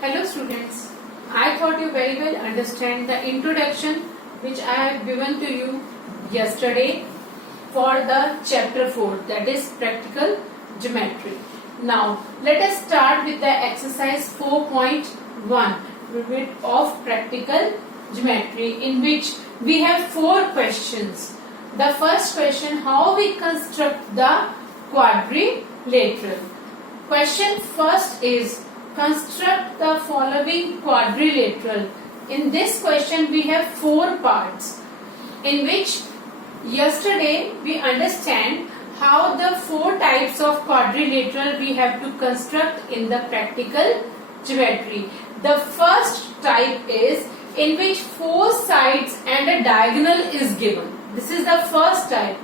Hello students, I thought you very well understand the introduction which I have given to you yesterday for the chapter 4, that is practical geometry. Now let us start with the exercise 4.1 of practical geometry, in which we have 4 questions. The first question, how we construct the quadrilateral. Question first is, construct the following quadrilateral. In this question we have 4 parts, in which yesterday we understand how the 4 types of quadrilateral we have to construct in the practical geometry. The first type is in which 4 sides and a diagonal is given. This is the first type.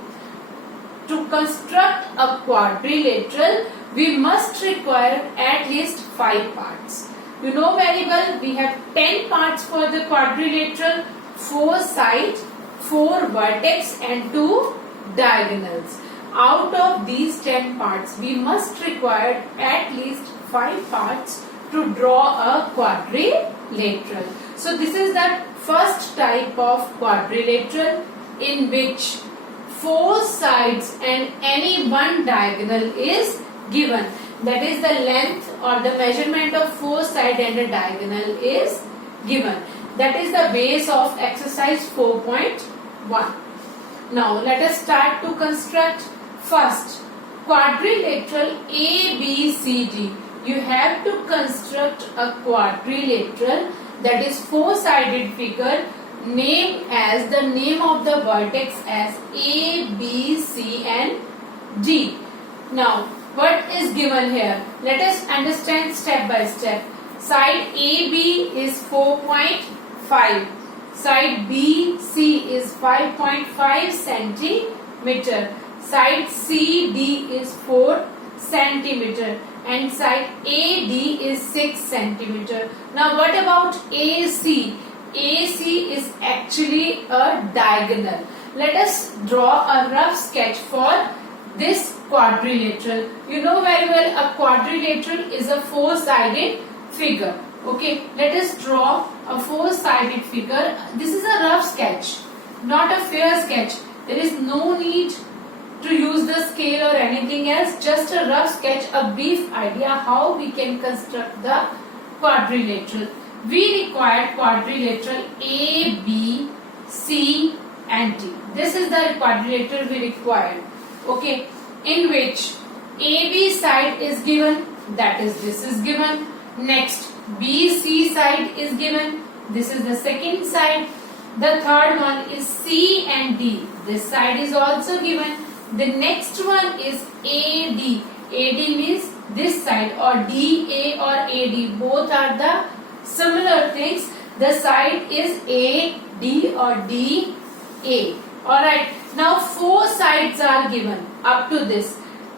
To construct a quadrilateral, we must require at least 5 parts. You know very well, we have 10 parts for the quadrilateral, 4 sides, 4 vertex and 2 diagonals. Out of these 10 parts, we must require at least 5 parts to draw a quadrilateral. So this is the first type of quadrilateral, in which 4 sides and any one diagonal is given. That is, the length or the measurement of 4 sides and a diagonal is given. That is the base of exercise 4.1. Now let us start to construct. First, quadrilateral ABCD. You have to construct a quadrilateral, that is 4-sided figure, named as the name of the vertex as A, B, C and D. Now what is given here? Let us understand step by step. Side AB is 4.5. Side BC is 5.5 centimeter. Side CD is 4 centimeter. And side AD is 6 centimeter. Now what about AC? AC is actually a diagonal. Let us draw a rough sketch for this quadrilateral. You know very well, a quadrilateral is a 4-sided figure. Okay, let us draw a 4-sided figure. This is a rough sketch, not a fair sketch. There is no need to use the scale or anything else, just a rough sketch, a brief idea how we can construct the quadrilateral. We require quadrilateral A, B, C and D. This is the quadrilateral we require. Okay, in which AB side is given, that is, this is given. Next, BC side is given, this is the second side. The third one is C and D, this side is also given. The next one is AD. AD means this side, or DA or AD, both are the similar things. The side is AD or DA. Alright, now 4 sides are given up to this.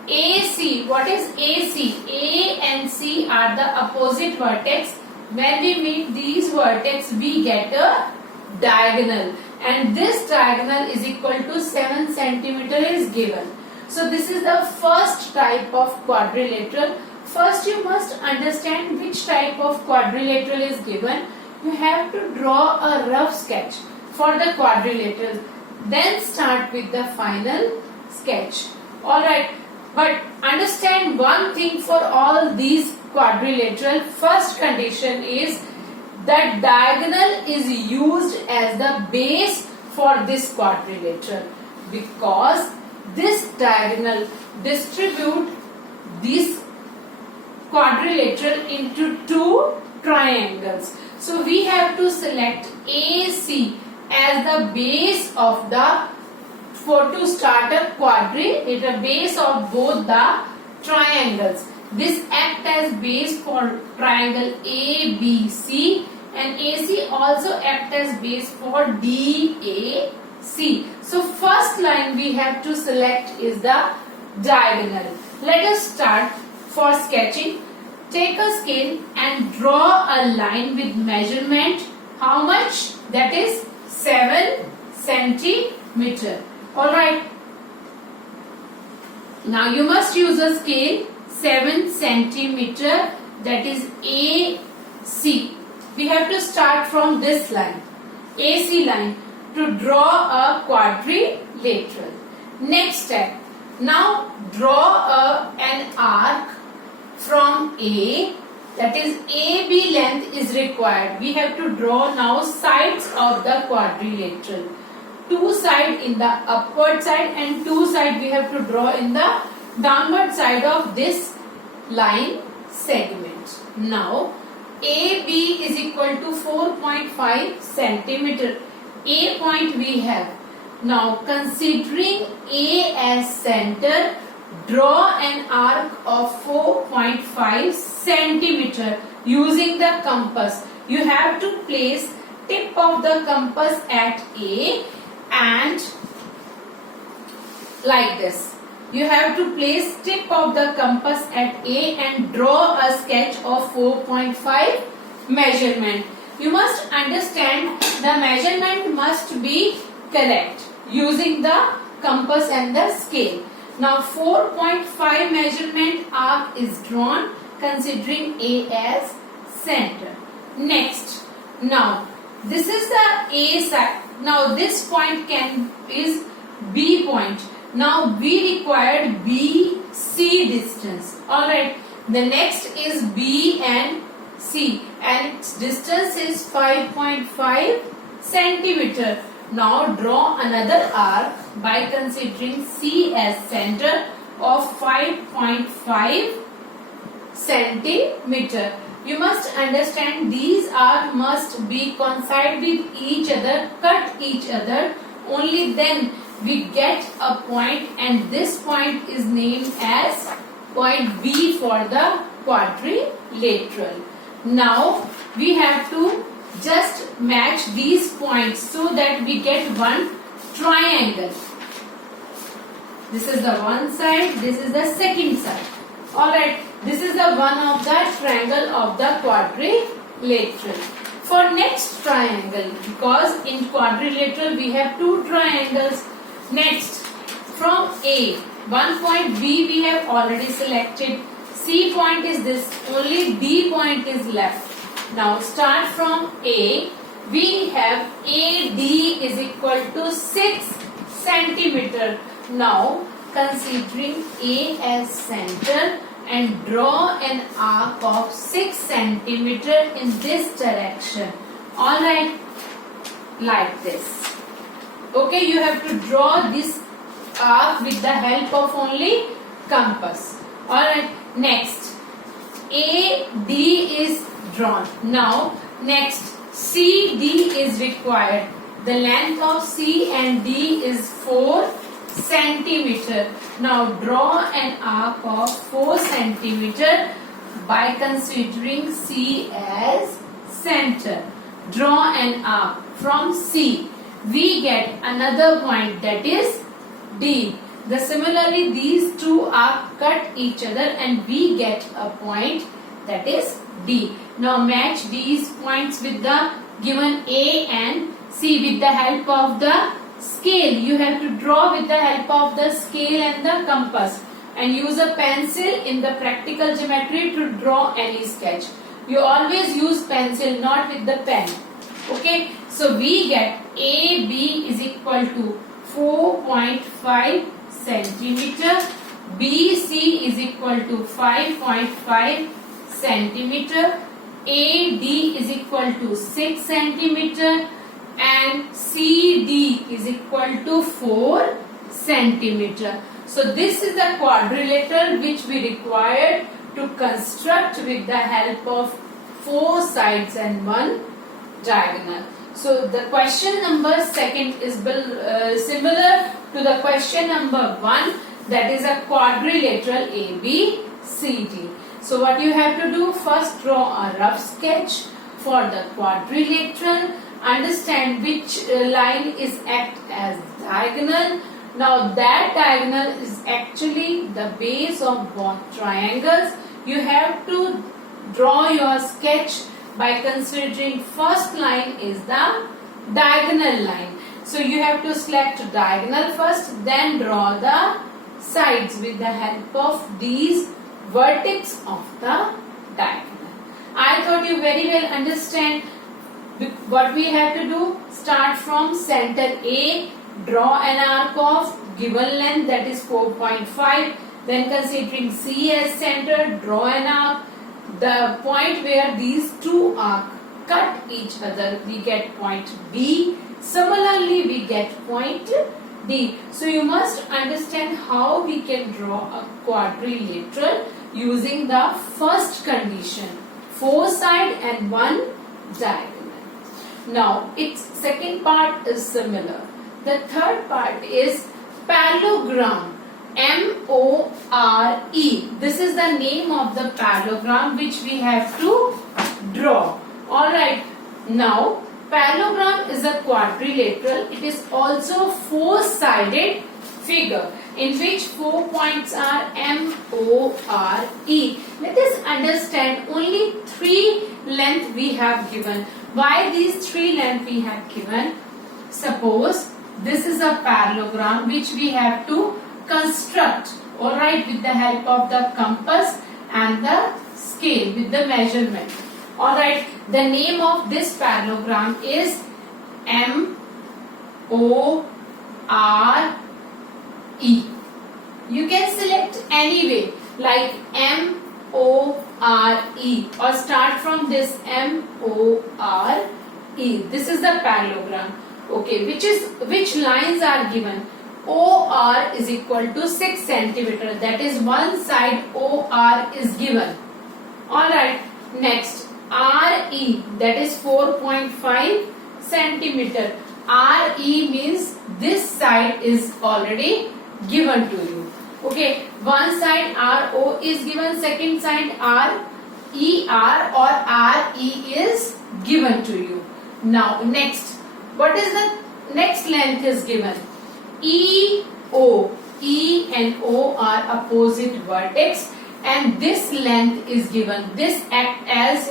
AC, what is AC? A and C are the opposite vertex. When we meet these vertex, we get a diagonal. And this diagonal is equal to 7 centimeter is given. So this is the first type of quadrilateral. First you must understand which type of quadrilateral is given. You have to draw a rough sketch for the quadrilateral. Then start with the final sketch. Alright, but understand one thing for all these quadrilateral. First condition is that diagonal is used as the base for this quadrilateral, because this diagonal distribute this quadrilateral into 2 triangles. So we have to select AC as the base of the, to start a quadrilateral, base of both the triangles. This act as base for triangle ABC, and AC also act as base for DAC. So first line we have to select is the diagonal. Let us start. For sketching, take a scale and draw a line with measurement. How much? That is 7 centimeter. Alright. Now you must use a scale 7 centimeter, that is A C. We have to start from this line, AC line, to draw a quadrilateral. Next step, now draw an arc from A, that is AB length is required. We have to draw now sides of the quadrilateral. Two sides in the upward side and two sides we have to draw in the downward side of this line segment. Now AB is equal to 4.5 centimeter. A point we have. Now considering A as center, draw an arc of 4.5 centimeter using the compass. You have to place tip of the compass at A and like this. You have to place tip of the compass at A and draw a sketch of 4.5 measurement. You must understand the measurement must be correct using the compass and the scale. Now 4.5 measurement arc is drawn considering A as center. Next, now this is the A side. Now this point is B point. Now we required BC distance. Alright, the next is B and C and its distance is 5.5 centimeter. Now draw another arc by considering C as center of 5.5 centimeter. You must understand these arcs must be coincide with each other, cut each other. Only then we get a point, and this point is named as point B for the quadrilateral. Now we have to just match these points so that we get one triangle. This is the one side, this is the second side. Alright, this is the one of the triangle of the quadrilateral. For next triangle, because in quadrilateral we have two triangles. Next, from A, one point B we have already selected. C point is this, only D point is left. Now start from A. We have AD is equal to 6 centimeter. Now considering A as center and draw an arc of 6 centimeter in this direction. Alright, like this. Okay, you have to draw this arc with the help of only compass. Alright, next AD is drawn. Now next CD is required. The length of C and D is 4 centimeter. Now draw an arc of 4 centimeter by considering C as center. Draw an arc from C. We get another point, that is D. Similarly these two arcs cut each other and we get a point, that is D. Now match these points with the given A and C with the help of the scale. You have to draw with the help of the scale and the compass, and use a pencil in the practical geometry to draw any sketch. You always use pencil, not with the pen. Okay, so we get AB is equal to 4.5 centimeter, BC is equal to 5.5 centimeter, AD is equal to 6 centimeter, and CD is equal to 4 centimeter. So this is the quadrilateral which we required to construct with the help of 4 sides and 1 diagonal. So the question number second is similar to the question number 1, that is a quadrilateral ABCD. So what you have to do, first draw a rough sketch for the quadrilateral. Understand which line is act as diagonal. Now that diagonal is actually the base of both triangles. You have to draw your sketch by considering first line is the diagonal line. So you have to select diagonal first, then draw the sides with the help of these vertex of the diagonal. I thought thought you very well understand what we have to do. Start from center A, draw an arc of given length, that is 4.5. Then considering C as center, draw an arc. The point where these two arcs cut each other, we get point B. Similarly, we get point D. So you must understand how we can draw a quadrilateral using the first condition, 4 sides and 1 diagonal. Now its second part is similar. The third part is parallelogram. M-O-R-E. This is the name of the parallelogram which we have to draw. Alright. Now parallelogram is a quadrilateral. It is also 4-sided figure in which 4 points are M-O-R-E. Let us understand only 3 length we have given. Why these 3 length we have given? Suppose this is a parallelogram which we have to construct, alright, with the help of the compass and the scale with the measurement. Alright, the name of this parallelogram is M-O-R-E. You can select any way like M-O-R-E or start from this M-O-R-E. This is the parallelogram. Okay, which lines are given? OR is equal to 6 centimeter. That is one side OR is given. Alright, next RE, that is 4.5 centimeter. RE means this side is already given to you. Okay, one side RO is given, second side RER or RE is given to you. Now next, what is the next length is given? EO. E and O are opposite vertex and this length is given. This act as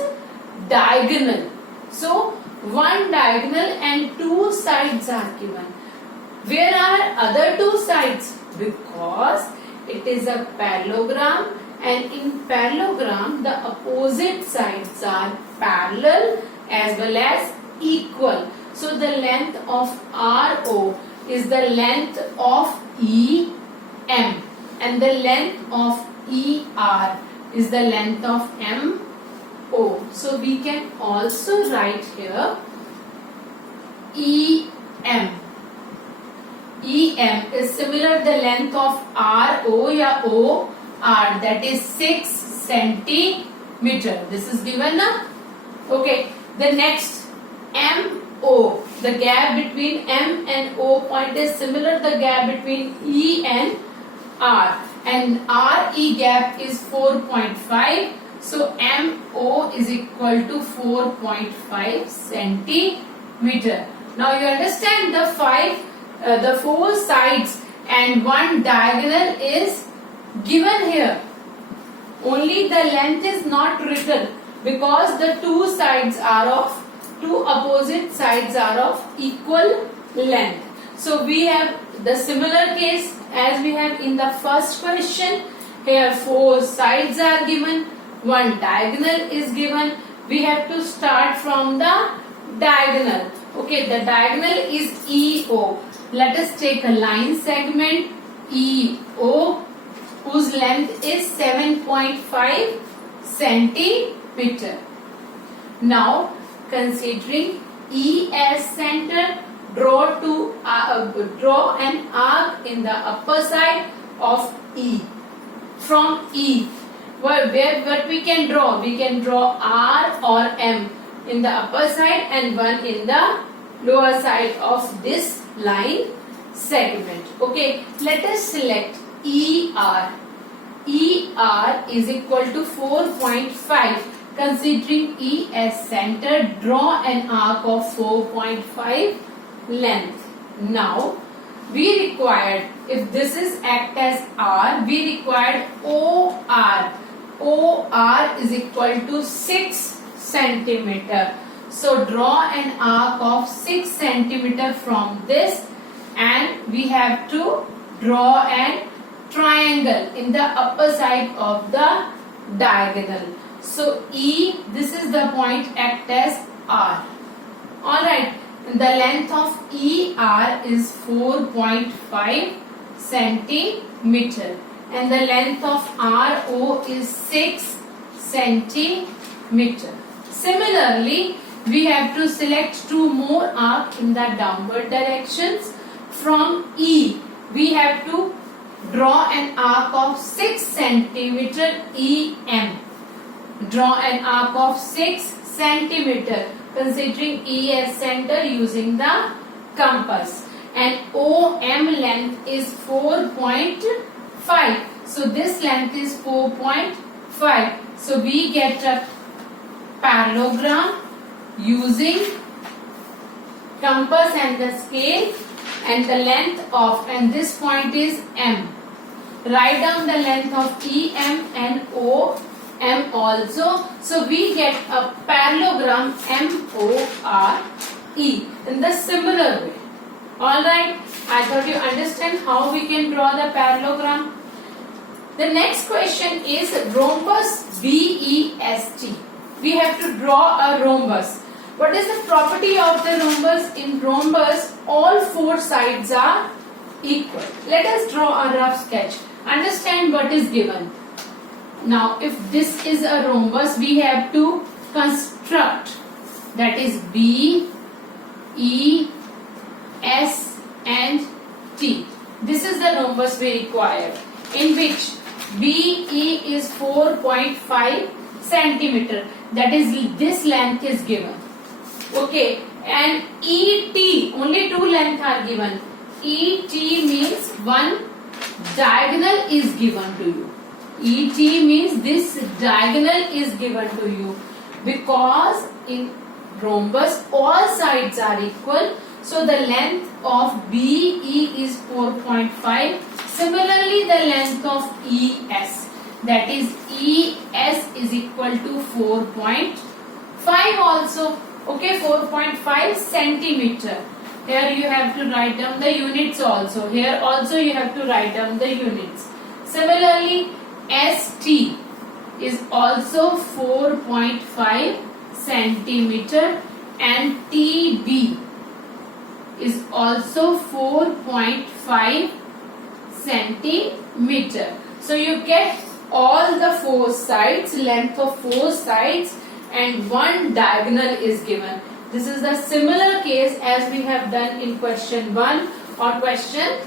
diagonal. So one diagonal and 2 sides are given. Where are other 2 sides? Because it is a parallelogram and in parallelogram the opposite sides are parallel as well as equal. So the length of RO is the length of EM and the length of ER is the length of MO. So we can also write here EM. EM is similar the length of RO या OR, that is 6 centimeter. This is given now. Okay. The next MO. The gap between M and O point is similar the gap between E and R. And RE gap is 4.5. So MO is equal to 4.5 centimeter. Now you understand the 4 sides and 1 diagonal is given here. Only the length is not written because the 2 opposite sides are of equal length. So we have the similar case as we have in the first question. Here 4 sides are given, 1 diagonal is given. We have to start from the diagonal. Okay, the diagonal is EO. Let us take a line segment EO whose length is 7.5 centimeter. Now considering E as center, draw an arc in the upper side of E. From E, what we can draw? We can draw R or M in the upper side and 1 in the lower side of this line segment. Okay, let us select ER. ER is equal to 4.5. Considering E as center, draw an arc of 4.5 length. Now, we required, if this is act as R, we required OR. OR is equal to 6 centimeter. So, draw an arc of 6 centimeter from this and we have to draw a triangle in the upper side of the diagonal. So E, this is the point, act as R. Alright, the length of ER is 4.5 centimeter and the length of RO is 6 centimeter. Similarly, we have to select two more arcs in the downward directions. From E, we have to draw an arc of 6 centimeter EM. Draw an arc of 6 centimeter considering E as center using the compass. And OM length is 4.5. So this length is 4.5. So we get a parallelogram using compass and the scale, and the length of, and this point is M. Write down the length of EM and OM also. So we get a parallelogram MORE in the similar way. Alright, I thought you understand how we can draw the parallelogram. The next question is rhombus BEST. We have to draw a rhombus. What is the property of the rhombus? In rhombus, all four sides are equal. Let us draw a rough sketch. Understand what is given. Now, if this is a rhombus, we have to construct, that is B, E, S and T. This is the rhombus we require, in which BE is 4.5 centimeter. That is, this length is given. Okay, and ET, only two lengths are given. ET means one diagonal is given to you. ET means this diagonal is given to you, because in rhombus all sides are equal. So the length of BE is 4.5. Similarly, the length of ES, that is ES is equal to 4.5 also. Okay, 4.5 centimeter. Here you have to write down the units also. Here also you have to write down the units. Similarly, ST is also 4.5 centimeter and TB is also 4.5 centimeter. So you get all the four sides, length of four sides, and one diagonal is given. This is the similar case as we have done in question 1 or question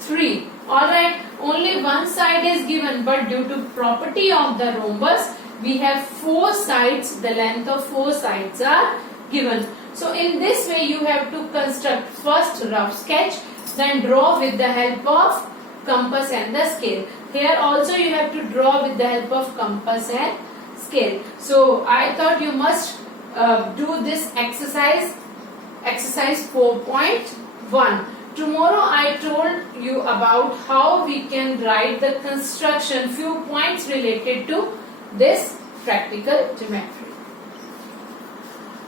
3. Alright, only one side is given, but due to property of the rhombus, we have four sides, the length of four sides are given. So in this way you have to construct first rough sketch, then draw with the help of compass and the scale. Here also you have to draw with the help of compass and scale. So I thought you must do this exercise 4.1. Tomorrow I told you about how we can write the construction, few points related to this practical geometry.